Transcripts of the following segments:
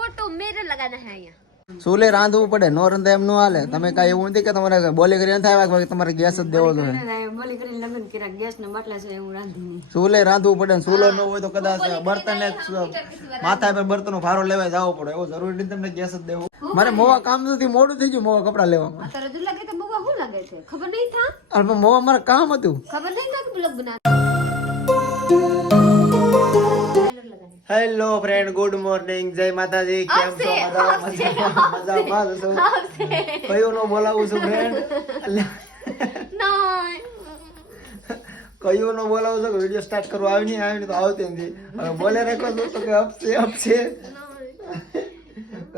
Photo મેરે લગાના હે અહીંયા. સુલે રાંધવું પડે નો રંધે એમ નો હાલે. તમે કાંઈ એવું નથી કે તમારે બોલી કરીને થાય કે તમારે ગેસ જ દેવો જોઈએ. સુલે રાંધવું પડે સુલો ન હોય તો કદાચ બર્તન માથા પર બર્તનનો ભારો લેવા જવો પડે. એવો જરૂરી નથી તમને ગેસ જ દેવો. મારે મોવા કામ નથી મોડું થઈ ગયું મોવા કપડા લેવામાં. અત્યારે લાગે કે મોવા શું લાગે છે? ખબર નહીં થા અરે મોવા મારા કામ હતું. ખબર નહીં થા કે blog hello friend good morning જય માતાજી. કેમ છો? મજામાં? છો. કયું નો બોલાવું છું ફ્રેન્ડ કયું નો બોલાવું છું વીડિયો સ્ટાર્ટ કરવા આવી નહીં આવી તો આવતી નથી. હવે બોલે રાખો તો કે અપસે અપસે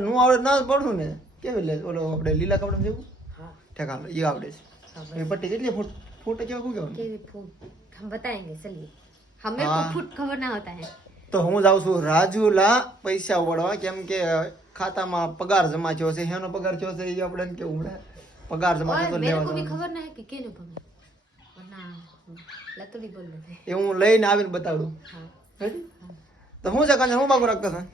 નું આવડે ના પડું ને. કેવી લે? ઓલો આપણે લીલા કપડામાં જેવું? ઠેકા એ આવડે છે. એ પટ્ટી કેટલી ફૂટ? ફૂટ કેવું શું કહેવાનું? કેવી ફૂટ? હમ બતાએંગે ચલિए હમે કો ફૂટ ખબર ના હોતા હે. તો હું જાઉં છું રાજુલા પૈસા ઉપાડવા કેમ કે ખાતામાં પગાર જમા થયો છે. હેનો પગાર થયો છે એ આપણે કેવું પડે પગાર જમા થયો લેવા મેરે ખબર ના હે કે કેને ગમે લતડી બોલ એ હું લઈને આવીને બતાડું. તો હું છે કાંજે હું બાગુ રાખતા હતા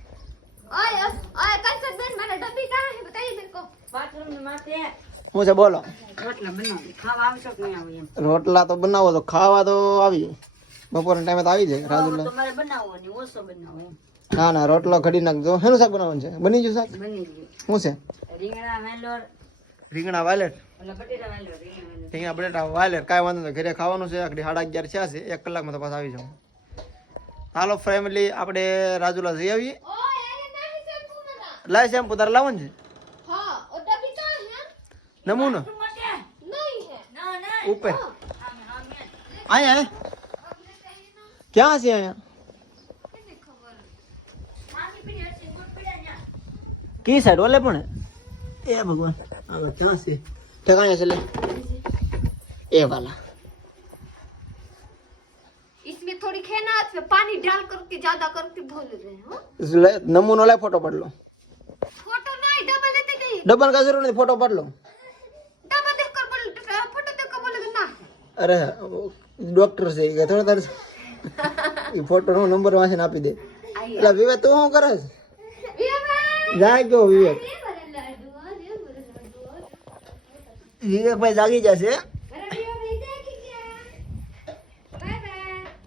ઓય છે બોલો. રોટલા તો બનાવો તો ખાવા તો આવી. બપોરના ટાઈમે તો આવી જાય રાજુલા. તમારે ના ના રોટલો ઘડી નાખજો હેનું શાક બનાવવાનું છે? બની ગયું શાક? શું છે? રીંગણા વેલોર. વાલેટ રીંગણા બટેટા વાલેટ કાંઈ વાંધો નહીં ઘરે ખાવાનું છે આખી સાડા અગિયાર છે એક કલાકમાં તો પાછા આવી જાઉં. હાલો ફેમિલી આપણે રાજુલા જઈ આવીએ. લાય શેમ્પુ તારે લાવવાનું છે हाँ और डब्बी कहाँ है નમૂનો नहीं है ના ના ઉપર અહીંયા હે? ક્યાં છે અહીંયા કી સાઈડ ઓલે પણ હે? એ ભગવાન હવે ક્યાં છે ઠેકાણા છે લે એ વાલા इसमें थोड़ी खेना इसमें पानी डाल करके ज्यादा करके धो ले रहे हैं हाँ? લે, નમૂનો લાય ફોટો પાડ લો फोटो नहीं डबल ಫೋಟೋ ನಾಯ್ ಡಬಲ್ ಎತ್ತಿದಿ ಡಬಲ್ ಗಾಜರು ನೋಡಿ ಫೋಟೋ ಬಡ್ಲು ಡಬಲ್ ದೇಖಕರ್ ಬಲ್ ಫೋಟೋ ದೇಖಕರ್ ಬಲ್ ನಾ અરે ડોક્ટર છે કે થોડા તાર એ ફોટો નો નંબર વાંચીને આપી દે. એટલે વિવેક તું શું કરે છે? જાગ્યો વિવેક. વિવેકભાઈ જાગી જશે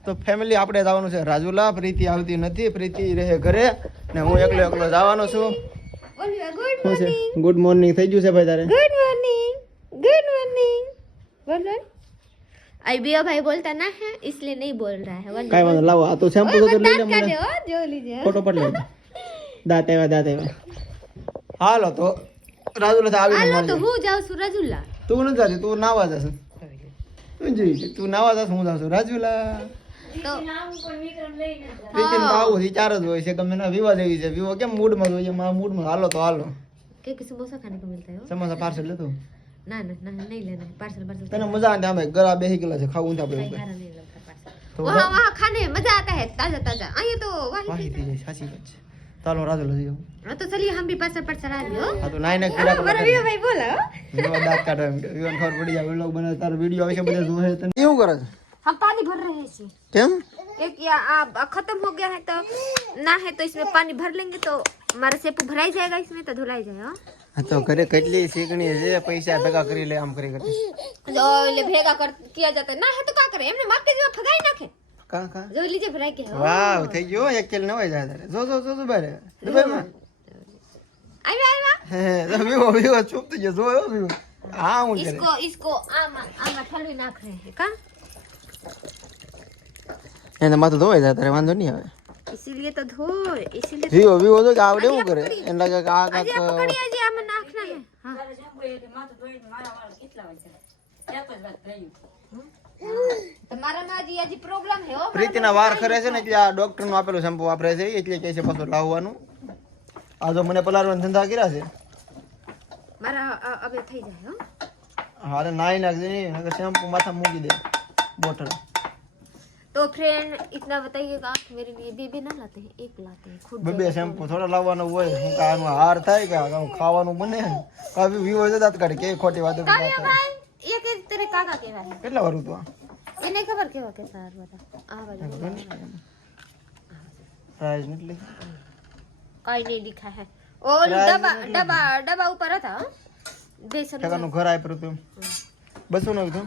તો ફેમિલી આપણે જવાનું છે. રાજુલા પ્રીતિ આવતી નથી પ્રીતિ રહે ઘરે ને હું એકલો એકલો જવાનો છું. बोलिए गुड શું છે ગુડ મોર્નિંગ થઈ ગયું છે ભાઈ તારે गुड मॉर्निंग गुड मॉर्निंग बोल रहे आई बिया भाई बोलता ना है इसलिए नहीं बोल रहा है वरना કાંઈ વાંધો લાવો આ તો શેમ્પુ તો લઈ લે काटे મને हो जो लीजिए ફોટો પાડ લે દાંત આવ્યા દાંત આવ્યા હાલો તો રાજુલા થી આવીને હાલો તો મળીએ. હું જાઉં છું રાજુલા તું નથી જાતી તું નાવા જશે તું જોઈ છે તું નાવા જશે હું જાઉં છું રાજુલા તો પ્રીતિન તો આવું વિચાર જ હોય છે કે મને વિવાહ જેવી છે વિવો કેમ મૂડમાં જોઈએ મારા મૂડમાં હાલો તો હાલો કે કે સમોસા ખાને કો મિલતા હો સમોસા પાર્સલ લે તો ના ના ના નહીં લેના પાર્સલ પાર્સલ તને મજા આવે અમે ગરા બેહી ગયેલા છે ખાવું ને આપણે ઉપર વાહ વાહ ખાને મજા આતા હે તાજા તાજા અહીંયા તો વાહી થઈ જાય સાચી વાત છે ચાલો રાજો લઈ જાઓ હા તો ચલીએ હમ ભી પાછળ પર ચલા દો હા તો નાઈ નાઈ કીરા પર વિયો ભાઈ બોલો વિયો દાંત કાઢો વિયોન ખબર પડી જાય વ્લોગ બનાવ તારો વિડિયો આવશે બધા જોશે તને એવું કરે છે हम पानी भर रहे हैं કેમ एक या आप खत्म हो गया है तो ना है तो इसमें पानी भर लेंगे तो हमारा सेपू भराई जाएगा इसमें तो धुलाई जाएगा આ તો ઘરે કેટલી શીખણી છે પૈસા ભેગા કરી લે આમ કરી કરી जो ले भेगा कर किया जाता है ना है तो क्या करे हमने मार के जो फगाई ना खे કા કા जो लीजिए भराई के हो વાવ થઈ ગયો એક કેલ નવાઈ જાય તારે જો જો જો દુબાઈ રે દુબાઈ માં आइवा आइवा હે જો વિવો વિવો ચૂપ થઈ ગયો જો વિવો હા હું કરે इसको इसको आमा आमा ठंडी नाख रहे हैं का એને માથું ધોવાઈ જાય તારે વાંધો નહીં આવે इसीलिए तो धो इसीलिए વિવો વિવો તો કે આવડે શું કરે એને લાગે કે આ अजी आप કાક पकड़िए अजी आमा नाखना है हाँ તારે શેમ્પુ એ માથું ધોઈને મારા વાળ કેટલા વાગ્યા એક જ વાત થયું તમારા માં હજી હજી પ્રોબ્લેમ હે હો પ્રીતિના વાર ખરે છે ને એટલે આ ડોક્ટર નું આપેલું શેમ્પુ વાપરે છે એટલે કે છે પાછું લાવવાનું આ જો મને પલાળવાના ધંધા કર્યા છે મારા અ- હવે થઈ જાય હો હારે નાઈ નાખજે નહીં નકર શેમ્પુ માથા મૂકી દે બોટલ तो फ्रेंड इतना बताइए कि आप मेरे लिए बेबी ना लाते हैं एक लाते हैं खुद બે બે શેમ્પू થોડા લાવવાનો હોય હું કે આનું હાર થાય કે આનું ખાવાનું બને કાવી વી હોય તો દાંત કાઢે કે ખોટી વાતો કરતા काव्या હતા. भाई ये के तेरे काका केवा है કેટલા વાર હતું આ ये नहीं खबर केवा के सार बता आ वाला પ્રાઇઝ નથી कहीं नहीं दिखा है और डब्बा डब्बा डब्बा ऊपर था हाँ? बेसन ઠેકાનું ઘર આપ્યું હતું બસો નું હતું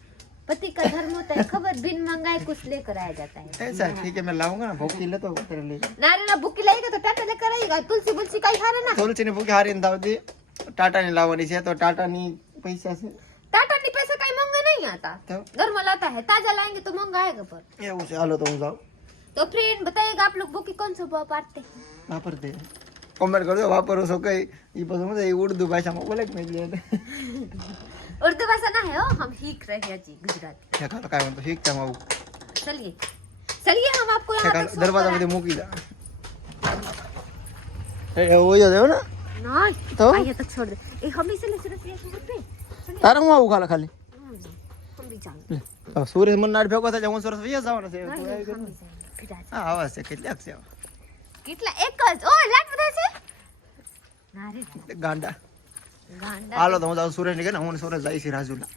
पति का धर्म होता है खबर बिन मंगाए कुछ लेकर आया जाता है ऐसा है, ठीक है मैं लाऊंगा ना भोगी लेता हूँ तेरे लिए नारे ना बुकी लाएगा तो टाटा लेकर आएगा तुलसी बुलसी का हारे ना તુલસી ની ભૂખી હારી દાવતી ટાટા ની લાવવાની છે તો ટાટા ની પૈસા છે टाटा नहीं पैसा कहीं महंगा नहीं आता તો नॉर्मल आता है ताजा लाएंगे तो महंगा आएगा पर એવું છે હાલો તો હું જાઉં तो फ्रेंड बताइएगा आप लोग बुकी कौन सा भाव पाते हैं વાપરતે કોમેન્ટ કરજો વાપરો છો કઈ એ પછી હું એ ઉર્દુ ભાષામાં બોલે કે નહીં उर्दू भाषा ना है हो हम सीख रहे हैं जी गुजराती ઠેકા તો કાંઈ વાંધો શીખતા આવું चलिए चलिए हम आपको यहाँ ઠેકા तक show દરવાજા कराएं। બધી મૂકી દા એ ઓયો દેવ ને नहीं तो? आइए तक छोड़ दे ए हम भी चले चले चले पे તારે હું આવું ખાલા ખાલી हम भी जाएंगे લે, સૂર્ય મનનાર ભેગો થાય હું સરસ વૈયા જવાનો છે તું नहीं, આવી हम ગયો. भी जाएंगे फिर आ હા આવાજ છે કેટલાક છે આવા? કેટલા એક જ ઓ લાટ બધા છે ના રે ગાંડા ગાંડા आलो तो मज़ा सूरज निकले ना हम सूरज जाई सी राजू ना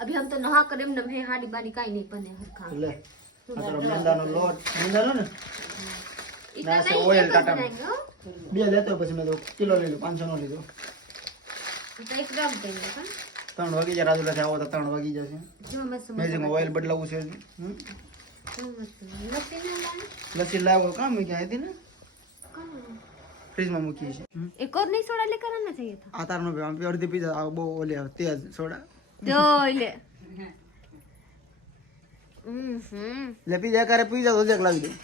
अभी हम तो नहा कर हम नमे हाडी बानी काई नहीं पने हर खा ले अगर मेंदा नो लोट मेंदा नो ना से ऑयल काटा बिया ले तो मैं दो किलो ले लो 500 नो ले दो बदलाव से हम्म लसी ला ફ્રીજમાં મૂકીએ છીએ એકોર નહીં સોડા લે કરને ચાહીએ તો આતારનો ભાવ આમ અડધી પીઝા બહુ ઓલે તેજ સોડા જો ઓલે હમ લે પીઝા કરે પીઝા તો લાવી દઉં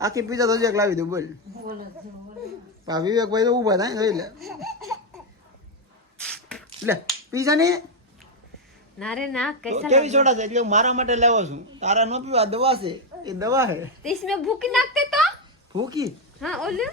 આખી પીઝા તો એક લાવી દઉં બોલ પા વિવેકભાઈ તો ઊભા થાય જોઈ લે લે પીઝા ને ના રે ના કૈસા કેવી સોડા છે એટલે મારા માટે લેવો છું તારા નો પીવા દવા છે એ દવા હે તે ભૂકી નાખતે તો ભૂકી હા ઓલ્યો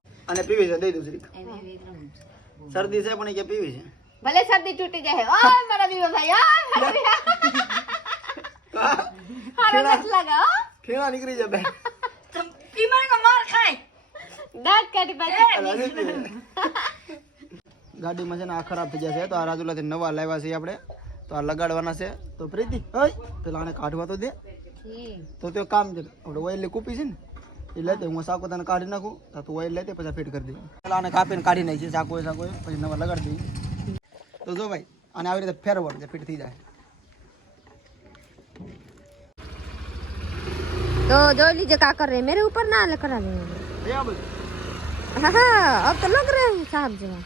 અને પીવી છે દઈ દઉં જરીક શરદી છે પણ એ કે પીવી છે ભલે શરદી તૂટી જાય ઓય મારા બીવા ભાઈ ઓય મારા બીવા હારો મત લગા હો ખેવા નીકળી જાય બે ઈમાને કો માર ખાય દાંત કાઢી પાછી ગાડીમાં છે ને આ ખરાબ થઈ જશે તો આ રાજુલાથી નવા લાવ્યા છે આપણે તો આ લગાડવાના છે તો પ્રીતિ ઓય પેલા આને કાઢવા તો દે તો તે કામ છે આપણે ઓઇલ કૂપી છે ને એ લેતે હું સાકો તને કાઢી નાખું તો તું ઓઇલ લેતે પછી ફિટ કરી દે પેલા આને કાપીને કાઢી નાખી સાકો એ સાકો એ, પછી નવા લગાડી દઈએ તો જો ભાઈ આને આવી રીતે ફેરવવાનું છે ફિટ થઈ જાય तो जो लीजिए क्या कर रहे हैं मेरे ऊपर ना करा रहे हैं એ આ બધું हाँ हाँ अब तो लग रहे हैं साहब जो है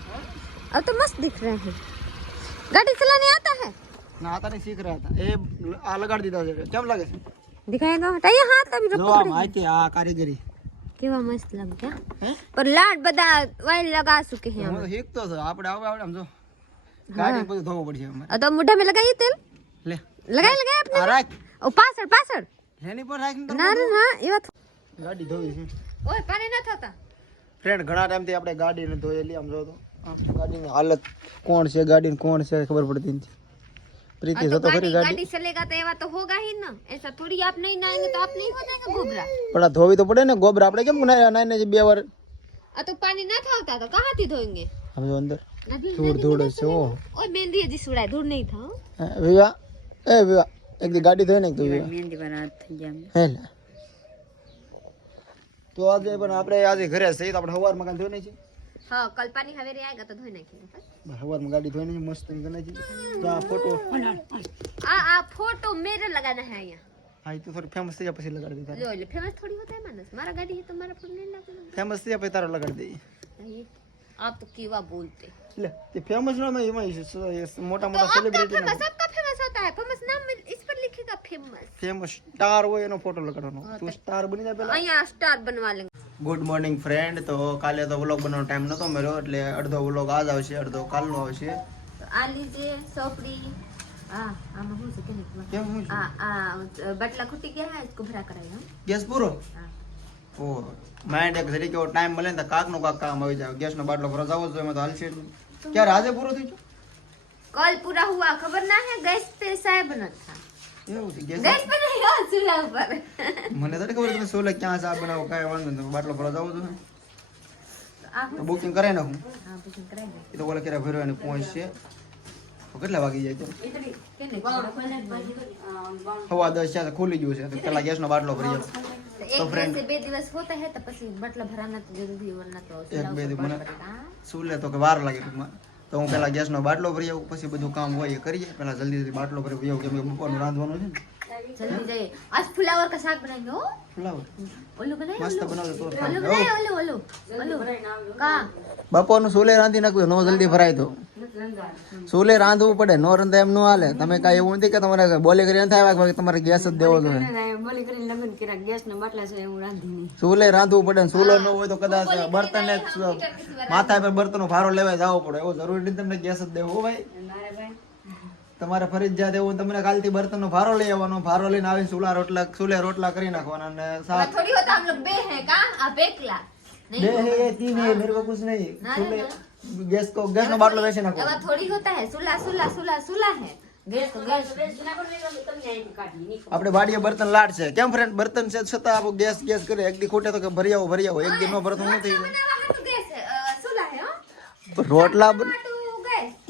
अब तो मस्त दिख रहे हैं गाड़ी चलाने आता है ના હતા નહીં શીખ રહ્યા હતા એ આ લગાડી દીધા છે કેમ લાગે છે दिखाएगा हटाइए हाथ अभी જો रखो આ માહિતી આ કારીગરી केवा मस्त लग गया હે पर लाट बदा वाइल लगा चुके हैं હું हम તો શીખતો હતો આપણે આવું આવડે આમ જો ગાડી બધું ધોવું પડશે અમારે और तो मुड्ढा में लगाइए तेल લે लगाए लगाए आपने આ રાખ ओ पासड़ पासड़ એની પર રાખીને તો ना रे हाँ ये बात ગાડી ધોવી છે ओए पानी ना था ફ્રેન્ડ ઘણા ટાઈમથી આપણે ગાડીને ધોયેલી આમ જો તો આમ ગાડીની હાલત કોણ છે ગાડીને કોણ છે ખબર પડતી નથી પ્રીતિ तो જતો ખરી गाड़ी ગાડી गाड़ी चलेगा तो ये बात तो होगा ही ना ऐसा थोड़ी आप नहीं नहाएंगे तो आप नहीं हो जाएंगे घुघरा પણ આ ધોવી તો પડે ને ગોબરા આપણે કેમ નાય નાય બે વાર आ तो पानी ना था होता तो कहाँ थी धोएंगे આમ જો અંદર નદી ધૂળ ધૂળ જ છે ઓ ઓય મહેંદી હજી સુડાય ધૂળ નહીં થાવ હે, વિવા એ વિવા એક દી ગાડી ધોઈ નાખ તું વિવા મહેંદી પર હાથ થઈ ગયા હે લે તો આજે પણ આપણે આજે ઘરે છે તો આપણે સવારમાં કાંઈ ધોઈ નાખી હા કલ્પાની હવે રે આયગા તો ધોઈ નાખી સવારમાં ગાડી ધોઈ નાખી મસ્ત કરી નાખી તો આ ફોટો આ આ फोटो मेरे लगाना है यहाँ હા એ તો થોડી ફેમસ થઈ જાય પછી લગાડી દીધા जो ले फेमस थोड़ी होता है मानस हमारा गाड़ी है तो हमारा फोटो नहीं लगेगा ફેમસ થઈ જાય પછી તારો લગાડી દઈએ नहीं आप तो केवा बोलते લે તે ફેમસ ના એમાં ઈ સ- એ મોટા तो મોટા आपका સેલિબ્રિટી फेमस आपका फेमस होता है फेमस नाम में इस पर लिखेगा फेमस ફેમસ સ્ટાર હોય એનો ફોટો લગાડવાનો તું સ્ટાર બની જાય પેલા यहाँ स्टार बनवा लेंगे ગુડ મોર્નિંગ ફ્રેન્ડ તો કાલે તો વ્લોગ બનાવવાનો ટાઈમ નતો મળ્યો એટલે અડધો વ્લોગ આજ આવશે અડધો કાલનો આવશે. આ લીજે સોપડી. ખૂટી ગયા ગેસ પૂરો? ઓ માઇન્ડ કેવો ટાઈમ મળે ને તો કાક કામ આવી જાય. ગેસ બાટલો ભરો જાવો હાલશે ક્યારે આજે પૂરો થઈ કાલ પૂરા હુઆ ખબર ના હે? ગેસ પે સાહેબ એવું થઈ ગયા મને તો ખબર તમે સોલે ક્યાં સાહેબ બનાવો કાંઈ વાંધો નહીં બાટલો ભરો જાવ તો બુકિંગ કરાવી નાખું એ તો ઓલા કેરા ભેરો એને પહોંચશે કેટલા વાગી જાય તો હવા દસ છે ખુલી ગયું છે તો પેલા ગેસનો બાટલો ભરી જાય તો બે દિવસ હોતા હે તો પછી બાટલો ભરાના તો જરૂરી વરના તો એક બે દિવસ મને સુલે તો કે વાર લાગે ટૂંકમાં. તો હું પેલા ગેસનો બાટલો ભરી આવું, પછી બધું કામ હોય એ કરીએ. પેલા જલ્દી જલ્દી બાટલો ભરી આવું કેમ કે બપોરનું રાંધવાનું છે ને. जल्दी जाइए आज फ्लावर का साग बनाएंगे हो ફુલાવર ओलू बनाए મસ્ત બનાવજો તો ओलू बनाए ओलू ओलू ओलू का બપોરનું સોલે રાંધી નાખવું નો જલ્દી ભરાય તો સોલે રાંધવું પડે નો રંધે એમ નો હાલે તમે કાંઈ એવું નથી કે તમારે બોલી કરી થાય કે તમારે ગેસ જ દેવો જોઈએ બોલી કરીને લગ્ન કર્યા ગેસ ના બાટલા છે હું રાંધી નહીં ચૂલે રાંધવું પડે ને ચૂલો ન હોય તો કદાચ બર્તન માથા પર બર્તનો ભારો લેવા જવો પડે એવું જરૂરી નથી તમને ગેસ જ દેવો હો ભાઈ મારે ભાઈ તમારે ફરજિયાત એવું તમને કાલથી બર્તનનો ભારો લઈ આવવાનો. ભારો લઈને આવીને સુલા રોટલા સુલે રોટલા કરી નાખવાના અને સાફ થોડી હોતા હમ લોગ બે હે કા? આ બેકલા. બે હે તીન હે મેરે કુછ નહીં. સુલે ગેસ કો ગેસ નો બાટલો વેચી નાખો. હવે થોડી હોતા હે. સુલા સુલા સુલા સુલા હે. આપણે વાડીએ બર્તન લાડ છે. કેમ ફ્રેન્ડ બર્તન છે છતાં આપો ગેસ ગેસ કરે. એક દી ખોટે તો કે ભરી આવો ભરી આવો એક દી નો ભરતો હું થઈ જાય રોટલા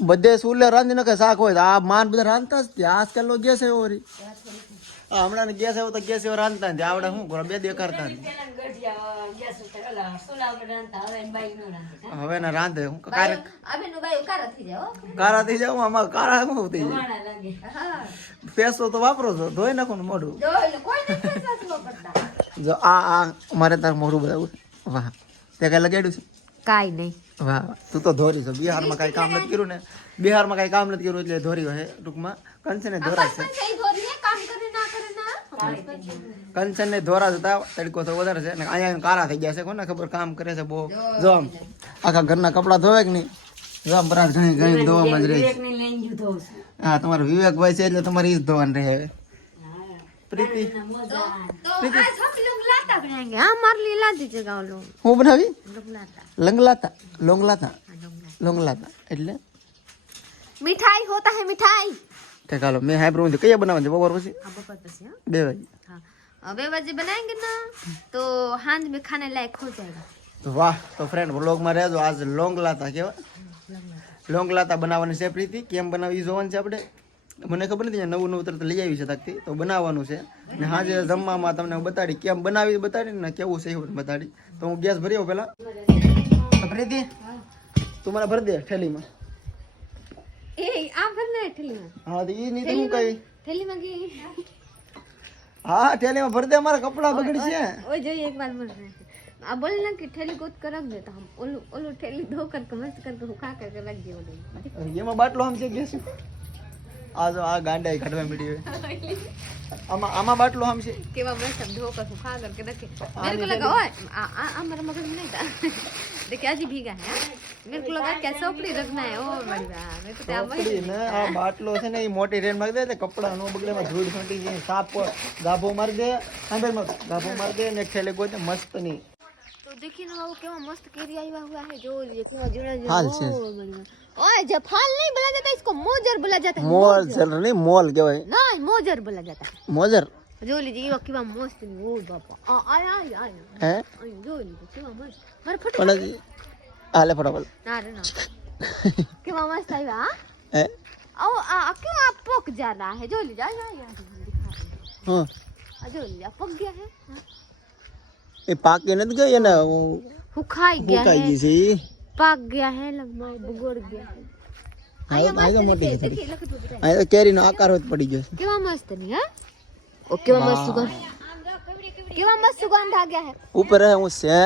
બધે સુલે રાંધી નાખે શાક હોય આ માન બધા રાંધતા જ ત્યાં. આજકાલ નો ગેસ એવો રી. હમણાં ગેસ એવો તો ગેસ એવો રાંધતા નથી આવડે શું કરો બે દેખાડતા હવે ને રાંધે. હું કારા થઈ જાવ આમાં કારા શું થઈ જાય? પેસો તો વાપરો છો ધોઈ નાખો ને મોઢું. જો આ આ મારે તારું મોઢું બધા વાહ. તે કઈ લગાડ્યું છે? કાઈ નહીં. વાહ તું તો ધોરી છો. બિહારમાં કાંઈ કામ નથી કર્યું ને. બિહારમાં કાંઈ કામ નથી કર્યું એટલે ધોરી હોય ટૂંકમાં. કંચને ધોરા છે. કંચન ને ધોરા જતા તડકો તો વધારે છે. અને અહીંયા કારા થઈ ગયા છે કોને ખબર? કામ કરે છે બહુ. જો આમ. આખા ઘરના કપડાં ધોવે કે નહીં? જો આમ બરાબર ઘણી ઘણી ધોવામાં જ રહે હા તમારો વિવેકભાઈ છે એટલે તમારી જ ધોવાનું રહે હવે. પ્રીતિ. પ્રીતિ आज हम लोग लाता बनाएंगे हाँ हमारे लिए ला दीजिएगा वो लोग હું બનાવી लोग लाता લંગલાતા લોંગલાતા हाँ, लोग लाता લોંગલાતા એટલે मिठाई होता है मिठाई ઠીક હાલો મેં સાંભળ્યું છે કયા બનાવવાનું છે બપોર પછી अब ऊपर पे से हाँ બે વાગે हाँ अब बजे बनाएंगे ना तो हाथ में खाने लायक हो जाएगा તો વાહ તો ફ્રેન્ડ વ્લોગમાં રહેજો આજ લોંગ લાતા કેવા લોંગ લાતા બનાવવાની છે પ્રીતિ કેમ બનાવી ઈ જોવાનું છે આપણે મને ખબર નથી નવું નવું તરત લઈ આવી છે તાકતી તો બનાવવાનું છે. અને હા જે જમવામાં તમને બતાડી કેમ બનાવી બતાડી ને કેવું છે એવું બતાડી. તો હું ગેસ ભરી આવું પહેલાં. પ્રીતિ તું મને ભરી દે થેલીમાં હું કઈ? હા થેલીમાં ભરી મારા કપડાં બગડી છે એક વાર આ બોલ કે થેલી ઓલું ઓલું થેલી ધો કર એમાં બાટલો આમ છે ગેસ આ જો આ ગાંડા કાઢવા મળી આમાં આમાં બાટલો આમ છે. કેવા મેં શબ્દો કશું ખાગર કે નથી? મેરે કો લગા ઓય આ આ મારા મગજ નહીં था દેખ આજી ભીગા હે મેરે કો લગા કેસા ઉપડી રખના હે ઓ બડા મેં તો ત્યાં વહી ને આ બાટલો છે ને એ મોટી રેન માર દે એટલે કપડા નો બગડે માં ધૂળ ફાટી જાય સાપ ગાભો માર દે અંદરમાં ગાભો માર દે ને ઠેલે કોઈ મસ્તની तो देखिए ना वो केवा मस्त केरी केरिया हुआ है जो देखिए जुड़ा जुड़ा हाल से। ओए जब फाल नहीं बोला जाता इसको मोजर बोला जाता है मोल चल नहीं मोल के भाई? ना मोजर बोला जाता है। मोजर? जो लीजिए वो केवा मस्त वो बाबा। आ आ आ हैं? जो लीजिए केवा मस्त। हर मारे फटो हाले फटाफट ना रे ना। केवा मस्त आई हाँ? हैं? ओ आ क्यों आप पक जा रहा है जो लीजिए आ आ हाँ। आ जो लीजिए पक गया है हाँ? એ પાકે નથી ગઈ ને સુકાઈ ગયા સુકાઈ ગઈ છે પાક ગયા હે લગભગ બગોડ ગયા આયો આયો મોટી છે આયો કેરીનો આકાર હોત પડી ગયો છે કેવા મસ્ત ની હા ઓ કેવા મસ્ત સુગંધ કેવા મસ્ત સુગંધ આ ગયા હે ઉપર હે હું છે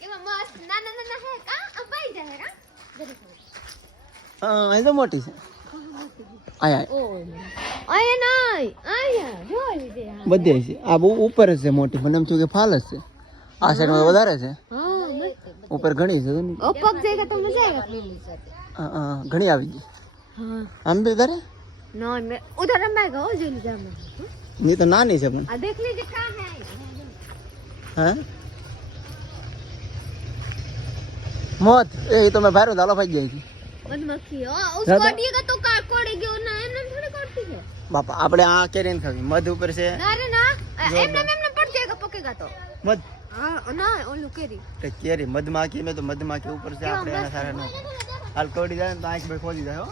કેવા મસ્ત ના ના ના હે કા અપાઈ જાય હા હા આયો મોટી છે આય આય ओ आया नहीं आया जो लीजिए यहाँ બધે છે આ બહુ ઉપર જ છે મોટી મને એમ થયું કે ફાલ જ છે આ સાઈડમાં વધારે છે हाँ मस्त ઉપર ઘણી છે જો ને. ओ पक जाएगा तो मजा आएगा હા, હા, ઘણી આવી ગઈ हाँ આમ બી વધારે नहीं मैं उधर रमाएगा वो जो लीजिए मैं ની તો નાની છે પણ आ देख लीजिए कहाँ है હા મોત એ તો મેં ભાઈરો દાલો ભાઈ ગઈ હતી मधुमक्खी ओ उसको ज्यादा- काटिएगा तो બાપા આપણે આ કેરીન ખાવી. મધ ઉપર છે. કેરી તો? કેરી. મધ માખી મે તો મધ માખી ઉપર છે આપણે એના સારા નો હાલ કોડી જાય તો આંખ ભાઈ ખોલી જાય હો.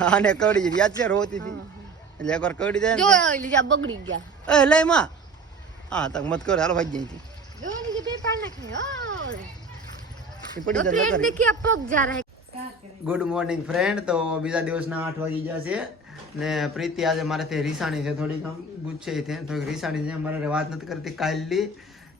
હા ગઈ યાદ છે રોતી હતી. એટલે એકવાર કોડી જાય જો લીજા બગડી હા તક મત કર હાલ ભાઈ ગઈ ગુડ મોર્નિંગ ફ્રેન્ડ તો બીજા દિવસના આઠ વાગી ગયા છે. ને પ્રીતિ આજે મારાથી રીસાણી છે. થોડીક આમ ગુચ્છે છે. થોડીક રીસાણી છે. મારે વાત નથી કરતી કાલની.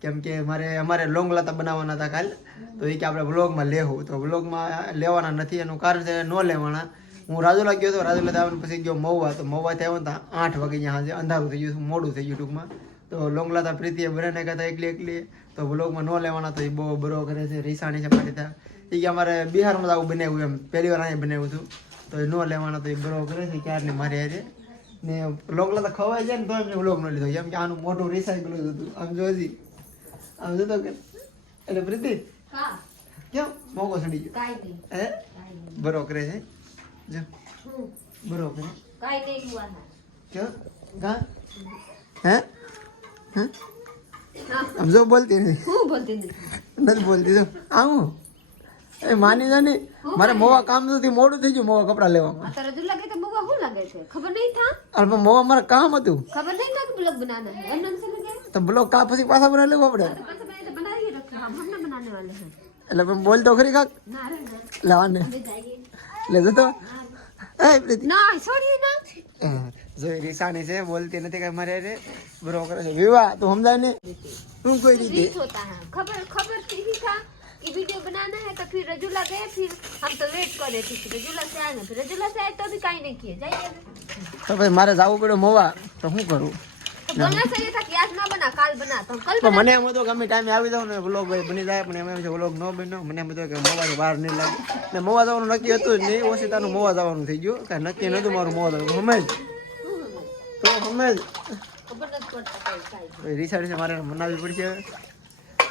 કેમ કે મારે અમારે લોંગ લાતા બનાવવાના હતા કાલ. તો એ કે આપણે વ્લોગમાં લેવું. તો વ્લોગમાં લેવાના નથી. એનું કારણ છે ન લેવાના. હું રાજુલા ગયો હતો રાજુલા આવવાનું પછી ગયો મહુવા. તો મહુવાથી આવ્યો હતા આઠ વાગે ત્યાં હાજે અંધારું થઈ ગયું મોડું થઈ ગયું ટૂંકમાં. તો લોંગ લાતા પ્રીતિએ બનાવીને કહેતા એકલી એકલી. તો વ્લોગમાં ન લેવાના તો એ બહુ બરો કરે છે. રીસાણી છે મારી ત્યાં. એ કે અમારે બિહારમાં આવું બનાવ્યું એમ. પહેલી વાર અહીંયા બનાવ્યું હતું. તો ન લેવાનો તો એ બરો કરે છે ક્યારે મારી હારે. ને લોકલા તો ખવાય છે ને તો એમને લોક ન લીધો. એમ કે આનું મોટું રિસાયકલ હતું. આમ જોજી આમ જોતો કે એટલે પ્રીતિ કેમ? મોકો સડી ગયો. હે? બરો કરે છે? જો. બરો કરે. કાઈ નહીં ગુવાના કે ગા. હે? હે? આમ જો બોલતી નહીં હું બોલતી નથી. નથી બોલતી. જો. આવું. એ માની જાની મારે મોવા કામ નથી મોડું થઈ ગયું મોવા કપડા લેવામાં. અત્યારે જો લાગે તો મોવા શું લાગે છે? ખબર નહીં થા? અરે મોવા મારે કામ હતું. ખબર નહીં થા કે બનાના તો બ્લોક કા પછી પાછા બના લેવો પડે પાછા બનાવી બનાવી રખો હમ હમના બનાને એટલે પણ બોલ તો ખરી કાક. ના રે લાવાને લે જો તો એ પ્રીતિ. ના છોડી ના. જો રીસાની છે બોલતી નથી કે મારે રે. બરો કરે છે. વિવાહ તું સમજાય ને શું કોઈ રીતે ખબર ખબરથી થા? खबर थी ही था कि वीडियो बनाना है तो फिर रजुला गए फिर हम तो वेट कर रहे थे कि रजुला से आएंगे फिर रजुला से आए तो भी कहीं नहीं किए जाइए તો ભાઈ મારે જવું પડ્યું મોવા તો શું કરું तो बोलना चाहिए था कि आज ना बना काल बना तो हम कल પણ મને એમ હતું કે અમે ટાઈમે આવી જાવ ને વ્લોગ ભાઈ બની જાય પણ એમ છે વ્લોગ ન બન્યો મને એમ હતું કે મોવાથી બહાર નહીં લાગે ને મોવા જવાનું નક્કી હતું જ નહીં ઓછીતાનું મોવા જવાનું થઈ ગયું કાંઈ નક્કી નતું મારું મોવા જવાનું સમજ તો સમજ खबर नहीं पड़ता कहीं काई રિસાડી છે મારે મનાવવી પડશે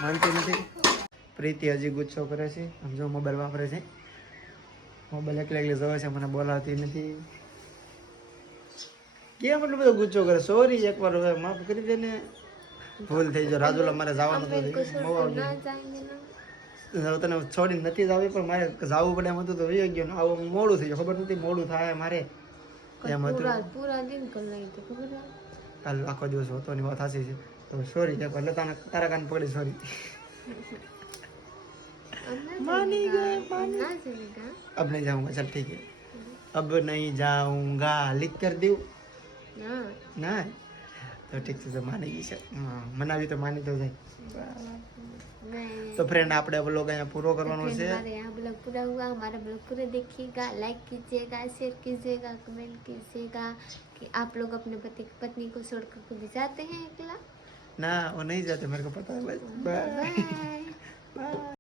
માનતી નથી પ્રીતિ હજી ગુસ્સો કરે છે. સમજો મોબાઈલ વાપરે છે. મોબાઈલ એકલા એકલી જવે છે મને બોલાવતી નથી. કેમ એટલો બધો ગુસ્સો કરે? સોરી એકવાર હવે માફ કરી દે ને. ભૂલ થઈ જાય રાજુલા મારે જવાનું હતું તને છોડી નથી જાવી પણ મારે જવું પડે એમ હતું તો વહી ગયો આવું મોડું થઈ ગયું. ખબર નથી મોડું થાય મારે. એમ હતું. કાલ આખો દિવસ હોતો ની વાત સાચી છે. તો સોરી એટલે તારા કાન પકડી સોરી मानी गए ना चलेगा अब नहीं जाऊंगा चल ठीक है अब नहीं जाऊंगा लिख कर दूँ ना ના તો ઠીક છે તો માની ગઈ છે હા, મનાવી તો માની તો જાય नहीं તો ફ્રેન્ડ આપણે બ્લોગ અહીંયા પૂરો કરવાનો फ्रेंड, છે हमारे यहाँ ब्लॉग पूरा हुआ हमारा ब्लॉग पूरा देखिएगा लाइक कीजिएगा शेयर कीजिएगा कमेंट कीजिएगा कि आप लोग अपने पति पत्नी को छोड़कर कभी जाते हैं अकेला ના वो नहीं जाते मेरे को पता है बाय बाय